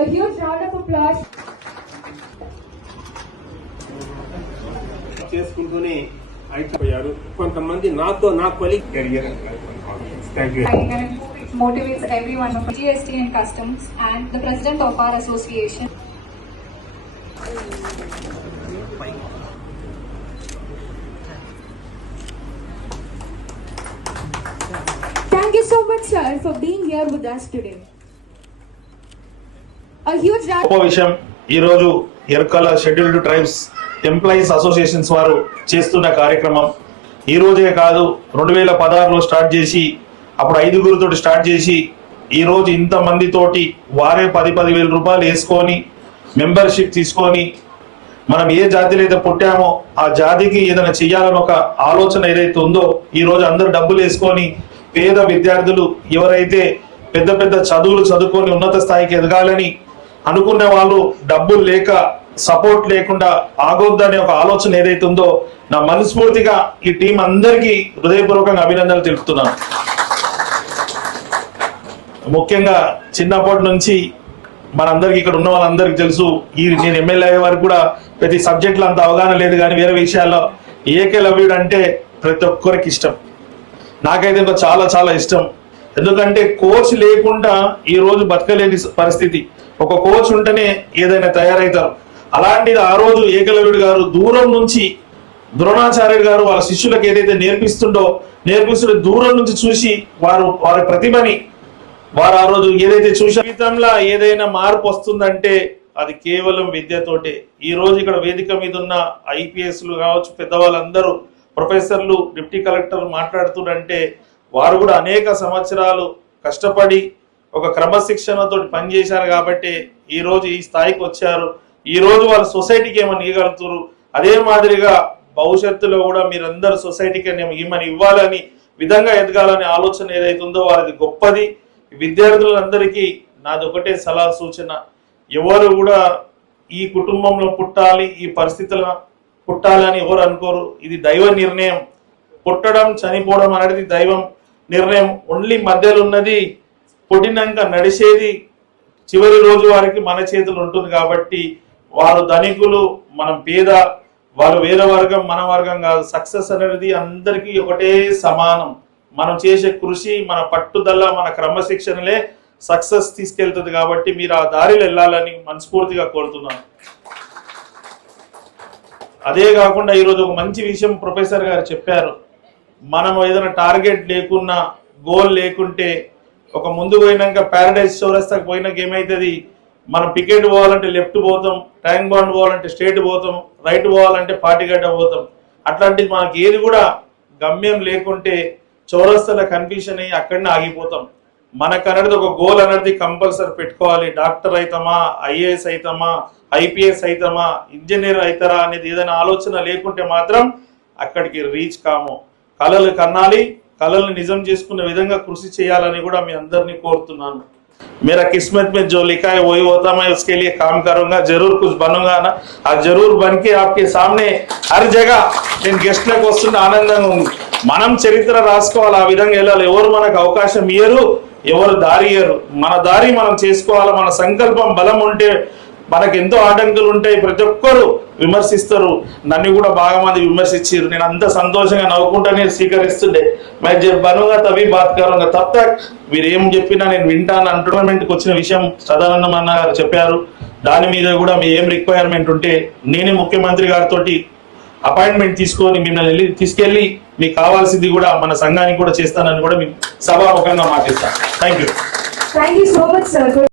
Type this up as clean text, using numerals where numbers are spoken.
A huge round of applause. చేసుకుంటూనే అయిపోయారు కొంతమంది నా colleague career. Thank you. It motivates everyone of GST and Customs and the president of our association. Thank you so much, sir, for being here with us today. A huge round. గొప్ప విషయం ఈరోజు Erukala scheduled tribes employees associations వారు చేస్తున్న కార్యక్రమం ఈ రోజే కాదు 2016లో start చేసి అప్పుడు 5గురితో స్టార్ట్ చేసి ఈ రోజు ఇంత మందితోటి వారే 10,000 రూపాయలు వేసుకొని మెంబర్షిప్ తీసుకొని మనం ఏ జాతిలో అయితే పుట్టామో ఆ జాతికి ఏదైనా చెయ్యాలని ఒక ఆలోచన ఏదైతే ఉందో ఈ రోజు అందరూ డబ్బులు వేసుకొని పేద విద్యార్థులు ఎవరైతే పెద్ద పెద్ద చదువులు చదువుకొని ఉన్నత స్థాయికి ఎదగాలని అనుకునే వాళ్ళు డబ్బులు లేక సపోర్ట్ లేకుండా ఆగొద్దనే ఒక ఆలోచన ఏదైతే ఉందో నా మనస్ఫూర్తిగా ఈ టీం అందరికీ హృదయపూర్వకంగా అభినందనలు తెలుపుతున్నాను. ముఖ్యంగా చిన్నప్పటి నుంచి మనందరికి ఇక్కడ ఉన్న వాళ్ళందరికీ తెలుసు నేను ఎమ్మెల్యే అయ్యే వరకు కూడా ప్రతి సబ్జెక్టులో అంత అవగాహన లేదు కానీ వేరే విషయాల్లో ఏకలవ్యుడు అంటే ప్రతి ఒక్కరికి ఇష్టం. నాకైతే ఇంకా చాలా చాలా ఇష్టం. ఎందుకంటే కోచ్ లేకుండా ఈ రోజు బతకలేని పరిస్థితి. ఒక కోచ్ ఉంటేనే ఏదైనా తయారవుతారు. అలాంటిది ఆ రోజు ఏకలవ్యుడు గారు దూరం నుంచి ద్రోణాచార్యుడు గారు వాళ్ళ శిష్యులకు ఏదైతే నేర్పిస్తుండో దూరం నుంచి చూసి వారి ప్రతిభని వారు ఆ రోజు ఏదైతే చూసే జీవితంలో ఏదైనా మార్పు వస్తుందంటే అది కేవలం విద్యతోటే. ఈ రోజు ఇక్కడ వేదిక మీద ఉన్న ఐపీఎస్లు కావచ్చు, పెద్దవాళ్ళందరూ ప్రొఫెసర్లు, డిప్యూటీ కలెక్టర్లు మాట్లాడుతుంటే వారు కూడా అనేక సంవత్సరాలు కష్టపడి ఒక క్రమశిక్షణతో పనిచేశారు కాబట్టి ఈ రోజు ఈ స్థాయికి వచ్చారు. ఈ రోజు వాళ్ళ సొసైటీకి ఏమని ఇవ్వగలుగుతారు. అదే మాదిరిగా భవిష్యత్తులో కూడా మీరందరూ సొసైటీకి ఏమని ఇవ్వాలని విధంగా ఎదగాలనే ఆలోచన ఏదైతే ఉందో వారిది గొప్పది. విద్యార్థులందరికీ నాది ఒకటే సలహా సూచన, ఎవరు కూడా ఈ కుటుంబంలో పుట్టాలి, ఈ పరిస్థితుల్లో పుట్టాలని ఎవరు అనుకోరు. ఇది దైవ నిర్ణయం. పుట్టడం చనిపోవడం అనేది దైవం నిర్ణయం. ఓన్లీ మధ్యలో ఉన్నది పుట్టినాక నడిచేది చివరి రోజు వారికి మన చేతులు ఉంటుంది. కాబట్టి వారు ధనికులు, మనం పేద, వాళ్ళు వేరే వర్గం మన వర్గం కాదు. సక్సెస్ అనేది అందరికీ ఒకటే సమానం. మనం చేసే కృషి, మన పట్టుదల, మన క్రమశిక్షణలే సక్సెస్ తీసుకెళ్తుంది. కాబట్టి మీరు ఆ దారిలో వెళ్ళాలని మనస్ఫూర్తిగా కోరుతున్నాను. అదే కాకుండా ఈరోజు ఒక మంచి విషయం ప్రొఫెసర్ గారు చెప్పారు. మనం ఏదైనా టార్గెట్ లేకున్నా, గోల్ లేకుంటే ఒక ముందు పోయినాక ప్యారడైజ్ చౌరస్తాకి పోయినాక ఏమవుతుంది, మనం పికెట్ పోవాలంటే లెఫ్ట్ పోతాం, ట్యాంక్ బాండ్ పోవాలంటే స్ట్రేట్ పోతాం, రైట్ పోవాలంటే పాటిగడ్డ పోతాం. అట్లాంటిది మనకి ఏది కూడా గమ్యం లేకుంటే చౌరస్తాలో కన్ఫ్యూషన్ అయ్యి అక్కడనే ఆగిపోతాం. మనకు అనేది ఒక గోల్ అనేది కంపల్సరీ పెట్టుకోవాలి. డాక్టర్ అవుతామా, ఐఏఎస్ అవుతామా, ఐపీఎస్ అవుతామా, ఇంజనీర్ అవుతారా అనేది ఏదైనా ఆలోచన లేకుంటే మాత్రం అక్కడికి రీచ్ కాము. కళలు కన్నాలి, కళలను నిజం చేసుకునే విధంగా కృషి చేయాలని కూడా మీ అందరినీ కోరుతున్నాను. मेरा किस्मत में जो लिखा है वही होता, मैं उसके लिए काम करूंगा, जरूर कुछ बनूंगा ना, और जरूर बन के आपके सामने हर जगह నేను గెస్ట్లకు వస్తున్న ఆనందంగా ఉంది. మనం చరిత్ర రాసుకోవాలి, ఆ విధంగా వెళ్ళాలి. ఎవరు మనకు అవకాశం ఇయ్యరు, ఎవరు దారి ఇయ్యరు. మన దారి మనం చేసుకోవాలి. మన సంకల్పం బలం ఉంటే మనకు ఎంతో ఆటంకులు ఉంటాయి. ప్రతి ఒక్కరు విమర్శిస్తారు. నన్ను కూడా బాగా మంది విమర్శించారు. నేను అంత సంతోషంగా నవ్వుకుంటానే స్వీకరిస్తుండే. मैं जब बनूंगा तभी बात करूंगा, तब तक మీరు ఏం చెప్పినా నేను వింటాను. టోర్నమెంట్కి వచ్చిన విషయం సదానందం అన్న గారు చెప్పారు. దాని మీద కూడా మీ ఏం రిక్వైర్మెంట్ ఉంటే నేనే ముఖ్యమంత్రి గారితో అపాయింట్మెంట్ తీసుకొని మిమ్మల్ని తీసుకెళ్లి మీకు కావాల్సింది కూడా మన సంఘానికి కూడా చేస్తానని కూడా మీకు సభాముఖంగా మాటిస్తాను. Thank you. Thank you so much, sir.